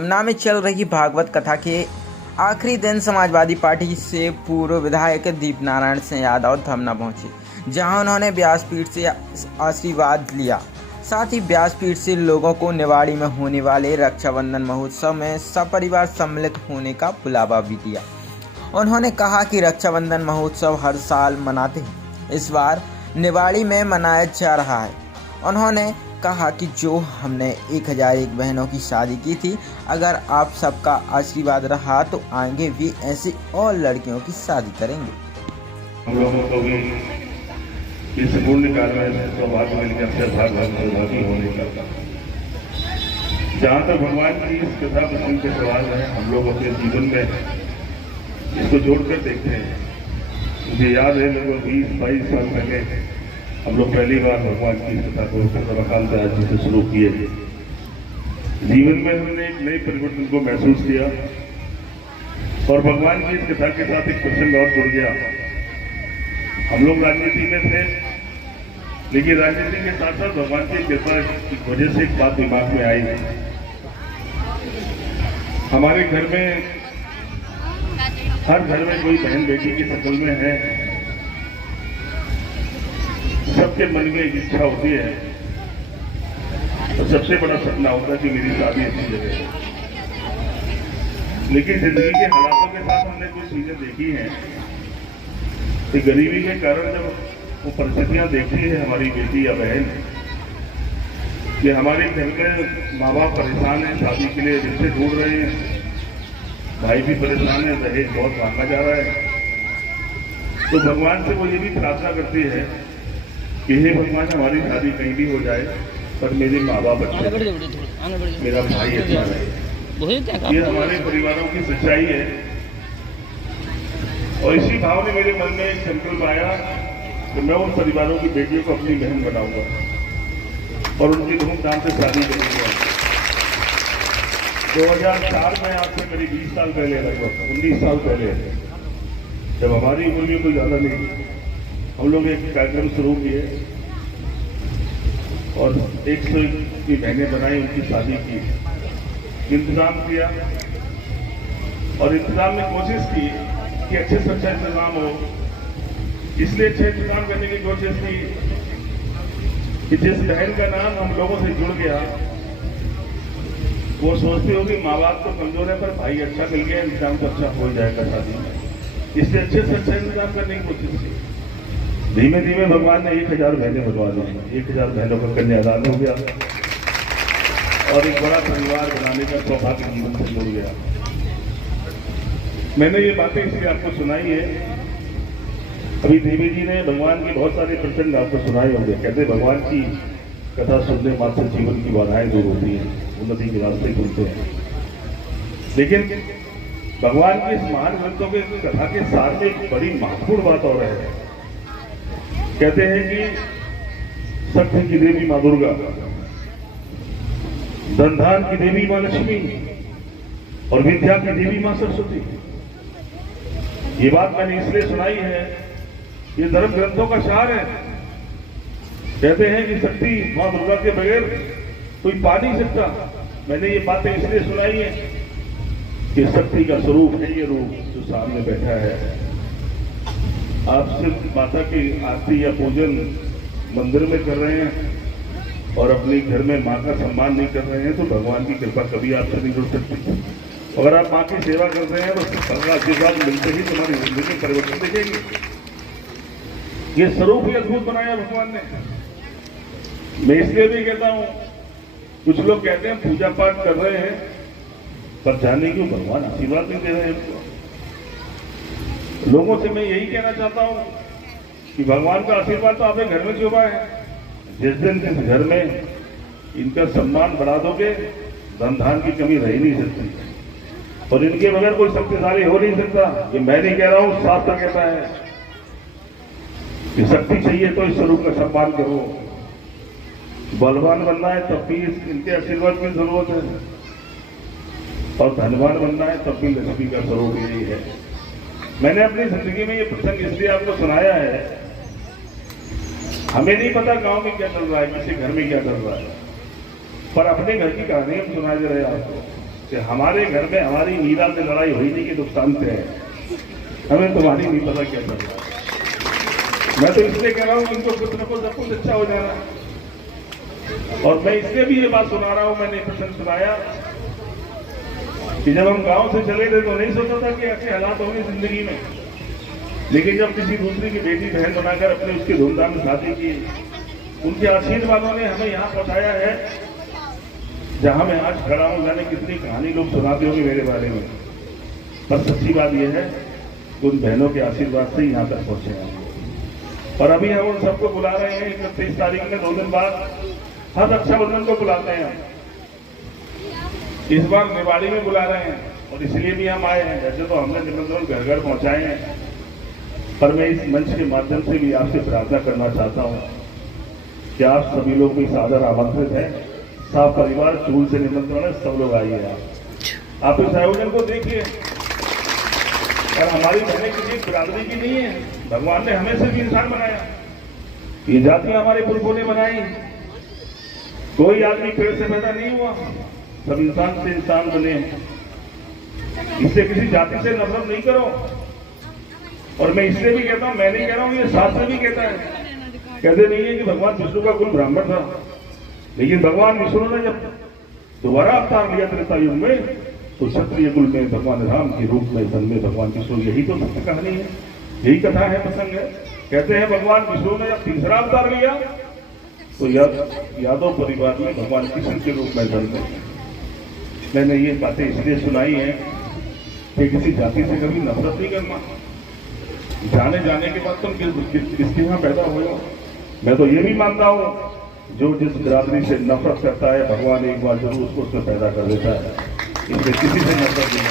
धमना में चल रही भागवत कथा के आखिरी दिन समाजवादी पार्टी से पूर्व विधायक दीपनारायण सिंह यादव धमना पहुंचे, जहां उन्होंने व्यासपीठ से आशीर्वाद लिया। साथ ही व्यासपीठ से लोगों को निवाड़ी में होने वाले रक्षाबंधन महोत्सव में सपरिवार सम्मिलित होने का बुलावा भी दिया। उन्होंने कहा कि रक्षाबंधन महोत्सव हर साल मनाते हैं, इस बार निवाड़ी में मनाया जा रहा है। उन्होंने कहा कि जो हमने 1001 बहनों की शादी की थी, अगर आप सबका आशीर्वाद रहा तो आगे भी ऐसी और लड़कियों की शादी करेंगे। हम लोगों को भी इस पुण्य काल में सौभाग्य मिलकर सहभागी होने का। जहाँ तक भगवान की इस कथा प्रसंग के सवाल है, हम लोग अपने जीवन में इसको जोड़कर देखते हैं। मुझे याद है लगभग 20-22 साल पहले हम लोग पहली बार भगवान की कथा को रमाकांत आज जी से शुरू किए। जीवन में हमने एक नए परिवर्तन को महसूस किया और भगवान की इस कथा के साथ एक प्रसंग और जुड़ गया। हम लोग राजनीति में थे, लेकिन राजनीति के साथ साथ भगवान की कृपा की वजह से एक बात दिमाग में आई। हमारे घर में, हर घर में कोई बहन बेटी की शक्ल में है। सबके मन में एक इच्छा होती है और सबसे बड़ा सपना होता है कि मेरी शादी अच्छी जगह। लेकिन जिंदगी के हालातों के साथ हमने कुछ चीजें देखी हैं कि गरीबी के कारण जब वो परिस्थितियां देखती है हमारी बेटी या बहन कि हमारे घर में माँ बाप परेशान हैं, शादी के लिए रिश्ते ढूंढ रहे हैं, भाई भी परेशान है, दहेज बहुत मांगा जा रहा है, तो भगवान से वो ये भी प्रार्थना करती है कि हे भगवान, हमारी शादी कहीं भी हो जाए पर मेरे माँ बाप अच्छे, मेरा भाई अच्छा रहे। ये हमारे परिवारों की सच्चाई है। और इसी भाव ने मेरे मन में एक संकल्प आया कि मैं उन परिवारों की बेटियों को अपनी बहन बनाऊंगा और उनकी धूमधाम से शादी करूंगा। 2004 में, आज से करीब 20 साल पहले, लगभग 19 साल पहले, जब हमारी उम्र में कोई ज्यादा नहीं, हम लोग एक कार्यक्रम शुरू किए और 101 की बहनें बनाई, उनकी शादी की, इंतजाम किया और इंतजाम में कोशिश की कि अच्छे से अच्छा इंतजाम हो। इसलिए अच्छे इंतजाम करने की कोशिश की कि जिस बहन का नाम हम लोगों से जुड़ गया, वो सोचती होगी माँ बाप तो कमजोर है पर भाई अच्छा मिल गया, इंतजाम तो अच्छा हो जाएगा शादी में। इसलिए अच्छे से अच्छा इंतजाम करने की कोशिश की। धीमे धीमे भगवान ने 1000 बहनें बनवा दी। 1000 बहनों का कन्यादान हो गया और एक बड़ा परिवार बनाने का सौभाग्य जीवन से जुड़ गया। मैंने ये बातें इसलिए आपको सुनाई है, अभी देवी जी ने भगवान के बहुत सारे प्रसंग आपको सुनाए होंगे। कहते भगवान की कथा सुनने मात्र जीवन की बाधाएं दूर होती हैं, उन्नति के रास्ते खुलते हैं। लेकिन भगवान के इस महान ग्रंथों के कथा के साथ में एक बड़ी महत्वपूर्ण बात और है। कहते हैं कि शक्ति की देवी मां दुर्गा, धन की देवी मां लक्ष्मी और विद्या की देवी मां सरस्वती। ये बात मैंने इसलिए सुनाई है, ये धर्म ग्रंथों का सार है। कहते हैं कि शक्ति मां दुर्गा के बगैर कोई पा नहीं सकता। मैंने ये बातें इसलिए सुनाई है कि शक्ति का स्वरूप है ये रूप जो सामने बैठा है। आप सिर्फ माता की आरती या पूजन मंदिर में कर रहे हैं और अपने घर में माँ का सम्मान नहीं कर रहे हैं तो भगवान की कृपा कभी आपसे नहीं जुड़ सकती। अगर आप माँ की सेवा कर रहे हैं तो भगवान आशीर्वाद मिलते ही तुम्हारी जिंदगी में परिवर्तन दिखेगी। ये स्वरूप ही अद्भुत बनाया भगवान ने। मैं इसलिए भी कहता हूँ, कुछ लोग कहते हैं पूजा पाठ कर रहे हैं पर जाने क्यों भगवान आशीर्वाद नहीं दे रहे हैं। लोगों से मैं यही कहना चाहता हूं कि भगवान का आशीर्वाद तो आपके घर में छुपा है। जिस दिन जिस घर में इनका सम्मान बढ़ा दोगे, धन धान की कमी रह ही नहीं सकती और इनके बगैर कोई शक्तिशाली हो नहीं सकता। ये मैं नहीं कह रहा हूं, शास्त्र कहता है कि शक्ति चाहिए तो इस स्वरूप का सम्मान करो। बलवान बनना है तब भी इनके आशीर्वाद की जरूरत है और धनवान बनना है तब भी लक्ष्मी का स्वरूप यही है। मैंने अपनी जिंदगी में ये प्रसंग इसलिए आपको सुनाया है, हमें नहीं पता गांव में क्या चल रहा है, किसी घर में क्या चल रहा है, पर अपने घर की कहानी हम सुना दे रहे हैं आपको। कि हमारे घर में हमारी मीरा से लड़ाई हुई नहीं कि नुकसान से है, हमें तुम्हारी नहीं पता क्या चल रहा है। मैं तो इसलिए कह रहा हूँ इनको कुछ न कुछ सब कुछ अच्छा हो जाना। और मैं इसलिए भी ये बात सुना रहा हूँ, मैंने प्रसंग सुनाया कि जब हम गांव से चले थे तो नहीं सोचा था कि ऐसे हालात होंगे जिंदगी में, लेकिन जब किसी दूसरी की बेटी बहन बनाकर अपने उसके धूमधाम से शादी की, उनके आशीर्वादों ने हमें यहाँ पहुंचाया है जहां मैं आज खड़ा हूं। जाने कितनी कहानी लोग सुनाते होंगे मेरे बारे में, पर सच्ची बात यह है कि उन बहनों के आशीर्वाद से यहाँ तक पहुंचे हैं। और अभी हम उन सबको बुला रहे हैं 31 तारीख में, 2 दिन बाद हर रक्षाबंधन को बुलाते हैं। इस बार निवाड़ी में बुला रहे हैं और इसलिए भी हम आए हैं। वैसे तो हमने निमंत्रण घर घर पहुंचाए हैं, पर मैं इस मंच के माध्यम से भी आपसे प्रार्थना करना चाहता हूं कि आप सभी लोग भी सादर आमंत्रित हैं। सब परिवार चूल से निमंत्रण है, सब लोग आइए। आप इस आयोजन को देखिए। और हमारी बहनें किसी बिरादरी की नहीं है, भगवान ने हमें से भी इंसान बनाया। ये जाति हमारे पुरखों ने बनाई। कोई आदमी पेड़ से पैदा नहीं हुआ, सब इंसान से इंसान बने। इससे किसी जाति से नफरत नहीं करो। और मैं इसलिए भी कहता हूं, मैं नहीं कह रहा हूं, ये शास्त्र भी कहता है। कहते नहीं है कि भगवान विष्णु का कुल ब्राह्मण था, लेकिन भगवान विष्णु ने जब दोबारा अवतार लिया त्रेता युग में, तो क्षत्रिय कुल में भगवान राम के रूप में जन्मे भगवान विष्णु। यही तो सत्य कहानी है, यही कथा है, प्रसंग है। कहते हैं भगवान विष्णु ने जब तीसरा अवतार लिया तो यादव परिवार में भगवान कृष्ण के रूप में जन्मे। मैंने ये बातें इसलिए सुनाई है कि किसी जाति से कभी नफरत नहीं करना। जाने के बाद तुम किसके यहाँ पैदा हुए हो। मैं तो ये भी मानता हूँ जो जिस बिरादरी से नफरत करता है, भगवान एक बार जरूर उसको उसमें पैदा कर देता है। इसलिए किसी से नफरत नहीं।